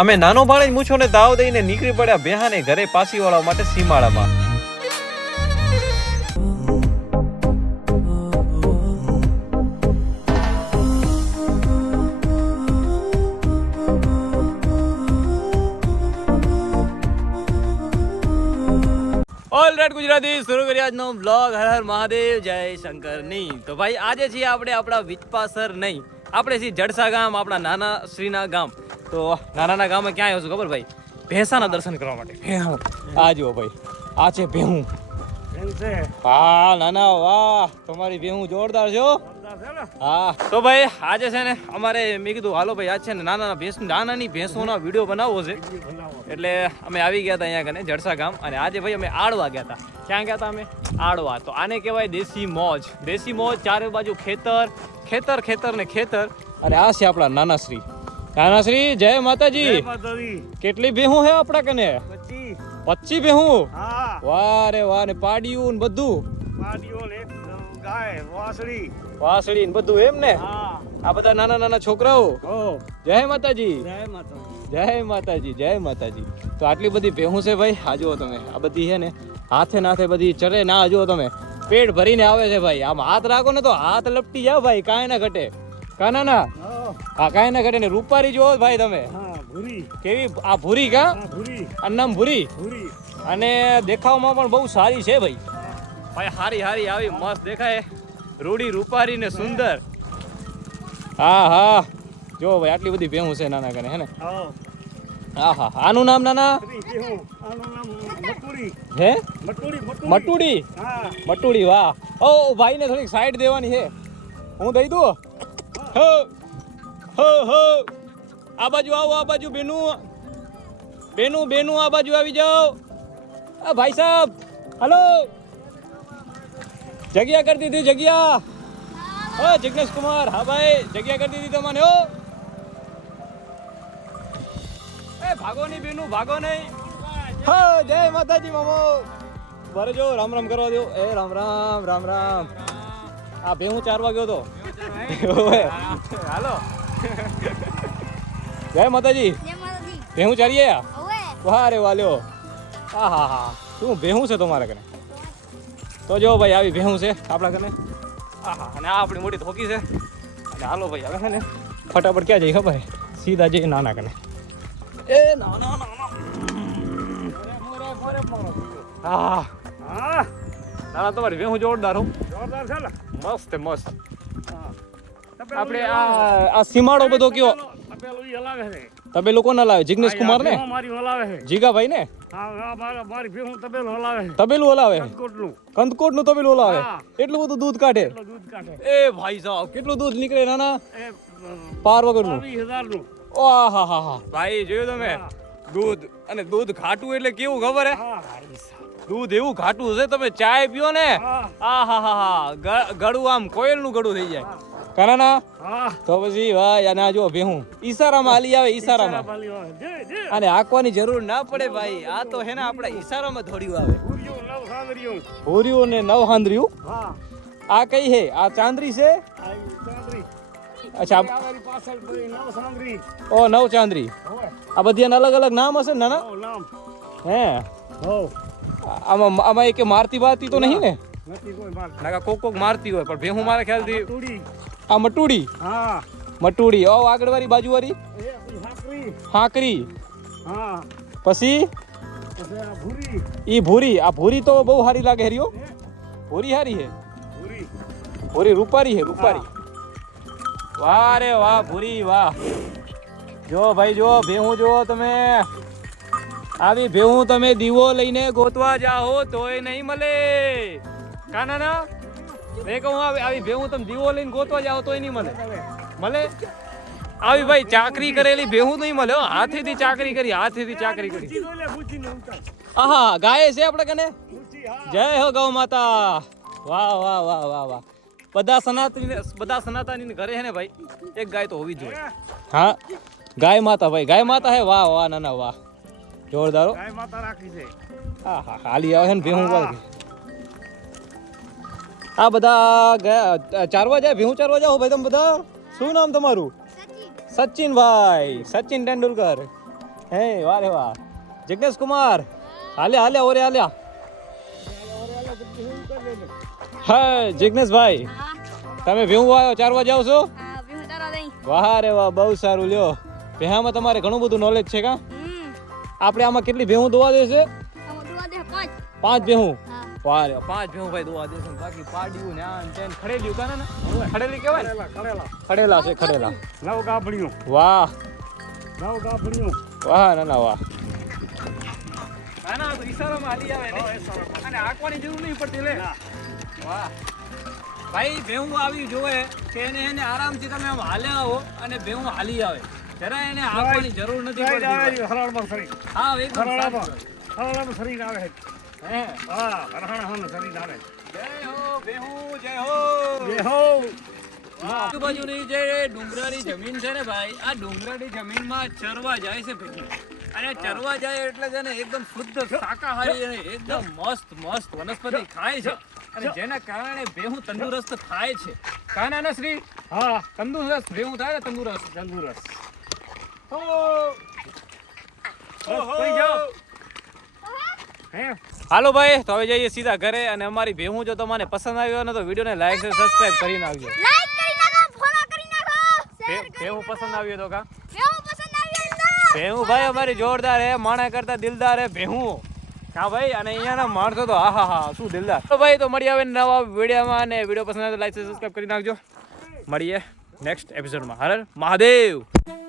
અમે નાનો ભાણે મૂછો ને દાવ દઈને નીકળી પડ્યા બેહાને ઘરે પાછી વાળવા માટે સીમાડામાં. ઓલરાઈટ ગુજરાતી શરૂ કરી આજનો બ્લોગ. હર હર મહાદેવ, જય શંકરની. તો ભાઈ આજે છીએ આપણે આપણા વિચપાસર નહીં, આપણે છીએ જડસા ગામ, આપણા નાના શ્રીના ગામ. તો નાના ગામે ક્યાં આવ્યો છું ખબર ભાઈ? ભેંસાના દર્શન કરવા માટે. આ જુઓ ભાઈ, આ છે ભેહું. હા નાના, વાહ તમારી ભેહું જોરદાર છો. હા તો ભાઈ આજે છે ને અમારે મેં કીધું હાલો ભાઈ આજ છે ને નાનાની ભેંસોના વિડીયો બનાવવો છે. એટલે અમે આવી ગયા હતા અહીંયા કને જડસા ગામ. અને આજે ભાઈ અમે આડવા ગયા હતા. ક્યાં ગયા હતા અમે? આડવા. તો આને કહેવાય દેશી મોજ. દેશી મોજ, ચારે બાજુ ખેતર ખેતર ખેતર ને ખેતર. અને આ છે આપણા નાનાશ્રી. નાનાશ્રી જય માતાજી. કેટલી ભેહું હે આપણા કને? 25 ભેહું. વાહ રે વાહ. ને પાડિયું ને બધું? વાસળી ને બધું એમ ને? આ બધા નાના નાના છોકરાઓ. જય માતાજી. જય માતાજી. જય માતાજી. તો આટલી બધી ભેહું છે ભાઈ. આ જુઓ તમે, આ બધી છે ને હાથે નાથે બધી ચરે ના. જુઓ તમે, પેટ ભરીને આવે છે ભાઈ. આમ હાથ રાખો ને તો હાથ લપટી જાવ ભાઈ, કાંઈ ના ઘટે. કાના ના, હા કાંઈ ના ઘટે ને. રૂપારી જુઓ ભાઈ તમે, કેવી આ ભૂરી. કા આ નામ ભૂરી. અને દેખાવમાં પણ બહુ સારી છે ભાઈ. ભાઈ હારી હારી આવી મસ્ત દેખાય, રૂડી રૂપારી ને સુંદર. હા હા જો ભાઈ આટલી બધી ભેહું છે નાના કને હે ને. હા હા. આનું નામ નાના હે? મટુડી. મટુડી. વાહ. ઓ ભાઈ ને થોડીક સાઈડ દેવાની છે. હું દઈ દઉં? હો હો હો. આ બાજુ આવો, આ બાજુ બેનું બેનું બેનું આ બાજુ આવી જાઓ. આ ભાઈ સાહેબ હલો, જગ્યા કરી દીધી જગ્યા. હો જિગ્નેશ કુમાર. હા ભાઈ જગ્યા કરી દીધી તમને. હો એ ભાગો નહીં બેનું, ભાગો નહીં. હો જય માતાજી મામો. બરજો રામ રામ કરવા દો. એ રામ રામ રામ રામ. આ ભેહું ચારવા ગયો તો. હાલો જય માતાજી. ભેહું ચારીએ? વાહ રે વાલ્યો. હા હા હા. શું ભેહું છે તમારા કને? તો જો ભાઈ આવી ભેહું છે આપણા કને. હા. અને આ આપણી મોટી ધોકી છે. અને હાલો ભાઈ હવે છે ને ફટાફટ ક્યાં જઈએ ખબર? સીધા જઈએ નાના કને. એ નાના નાના. હા નાના તમારી ભેહું જોરદાર. હું જોરદાર છે ને, મસ્ત મસ્ત. આપણે આ સીમાડો બધો કયો તબેલો કોણ હલાવે? જિગ્નેશ કુમાર ને? જીગાભાઈ ને? તબેલું હલાવે, કંદકોટ નું તબેલું હલાવે. એટલું બધું દૂધ કાઢે? એ ભાઈ સાહેબ કેટલું દૂધ નીકળે નાના પાર વગર નું? હા હા હા ભાઈ જોયું તમે? દૂધ. અને દૂધ ઘાટું એટલે કેવું ખબર હે? દૂધ એવું ઘાટું છે, તમે ચાય પીઓ ને આ હા હા હા ગળું આમ કોયલ નું ગળું થઈ જાય. કાના તો પછી ભાઈ અને આ જો ભેહું ઈશારામાં હાલી આવે. ઈશારામાં અને હાંકવાની જરૂર ના પડે ભાઈ. આ તો હે ને આપડા ઈશારામાં થોડ્યું આવે. ભૂર્યું ને નવ હાંદર્યું. આ કઈ હે? આ ચાંદરી છે? અચ્છા ઓ નવ ચાંદરી. આ બધી અલગ અલગ નામ હશે ને નાના? હે આમાં એક મારતી બારતી તો નહીં ને? નાકા કોક મારતી હોય પણ ભેહું મારા ખ્યાલથી આ મટુડી. મટુડી. ઓ આગળ વાળી બાજુ વાળી હાંકરી. પછી ઈ ભૂરી. આ ભૂરી તો બહુ સારી લાગે હરિયો. ભૂરી સારી હે. ભૂરી રૂપારી હે. રૂપારી. વાહ રે વાહ ભૂરી વાહ. જો ભાઈ જો ભેહું જો તમે. આવી ભેહું તમે દીવો લઈને ગોતવા જાઓ તોય નહીં મળે. કાના ના મેં કહું આવી ભેહું તમે દીવો લઈને ગોતવા જાઓ તોય નહીં મળે. મળે આવી ભાઈ ચાકરી કરેલી ભેહું નહીં મળે. હાથેથી ચાકરી કરી, હાથેથી ચાકરી કરી. હા ગાય છે આપણે કને. જય હો ગૌ માતા. વાહ વાહ વાહ વાહ વાહ. બધા સનાતની ઘરે છે ને ભાઈ એક ગાય તો હોવી જ જોઈએ. હા ગાય માતા ભાઈ, ગાય માતા હે. વાહ વાહ નાના વાહ જોરદાર. ગાય માતા રાખી છે. હા હા હાલી આવે છે ને ભેહું પર. આ બધા ચારવા જાય, ભેહું ચારવા જાઓ ભાઈ તમે બધા? શું નામ તમારું? સચિનભાઈ. સચિન તેંડુલકર. હે વારે વાહ જિગ્નેશ કુમાર હાલ્યા ઓરે હાલ્યા હા જિગ્નેશભાઈ તમે ભેહું આવ્યો ચારવા જાવ છો વાહ રે વાહ બહુ સારું લ્યો ભેહામાં તમારે ઘણું બધું નોલેજ છે કા આપણે આમાં કેટલી ભેહું દોવા દેશે 5 ભેહું વાહ રે 5 ભેહું ભાઈ દોવા દેશે બાકી પાડ્યું ને આન તેન ખડેલ્યું કાના ને ખડેલી કહેવાય ખડેલા છે ખડેલા નવ ગાભણ્યું વાહ વાહ ના વાહ ના તો ઈશારામાં હાલી આવે ને અને આંકવાની જરૂર નહીં પડતી લે વાહ ભાઈ ભેહું આવી જોવે કે એને આરામથી તમે આમ હાલ્યા આવો અને ભેહું હાલી આવે જરા એને આંકવાની જરૂર નથી પડતી હરાળમાં શરીર હા એકદમ હરાળમાં શરીર આવે હે હા હરાળમાં શરીર આવે જય હો ભેહું જય હો આજુબાજુની જે ડુંગરાની જમીન છે ને ભાઈ આ ડુંગરાની જમીનમાં ચરવા જાય છે ભેહું અને ચરવા જાય એટલે છે ને એકદમ શુદ્ધ શાકાહારી અને એકદમ મસ્ત વનસ્પતિ ખાય છે અને જેના કારણે ભેહું તંદુરસ્ત થાય છે કાના ના શ્રી હા તંદુરસ્ત ભેહું થાય ને તંદુરસ્ત હાલો ભાઈ તો હવે જઈએ સીધા ઘરે અને અમારી ભેહું જો તમને પસંદ આવ્યો ને તો વિડીયોને લાઈક અને સબસ્ક્રાઇબ કરી નાખજો ભેહું પસંદ આવ્યો તો કા ભેહું ભાઈ અમારી જોરદાર હે માણા કરતા દિલદાર હે ભેહું હા ભાઈ અને અહીંયાના માણસો તો હા શું દિલદાર તો ભાઈ તો મળી આવે નવા વિડીયોમાં અને વિડીયો પસંદ આવે તો લાઈક સબસ્ક્રાઇબ કરી નાખજો મળીએ નેક્સ્ટ એપિસોડમાં હર મહાદેવ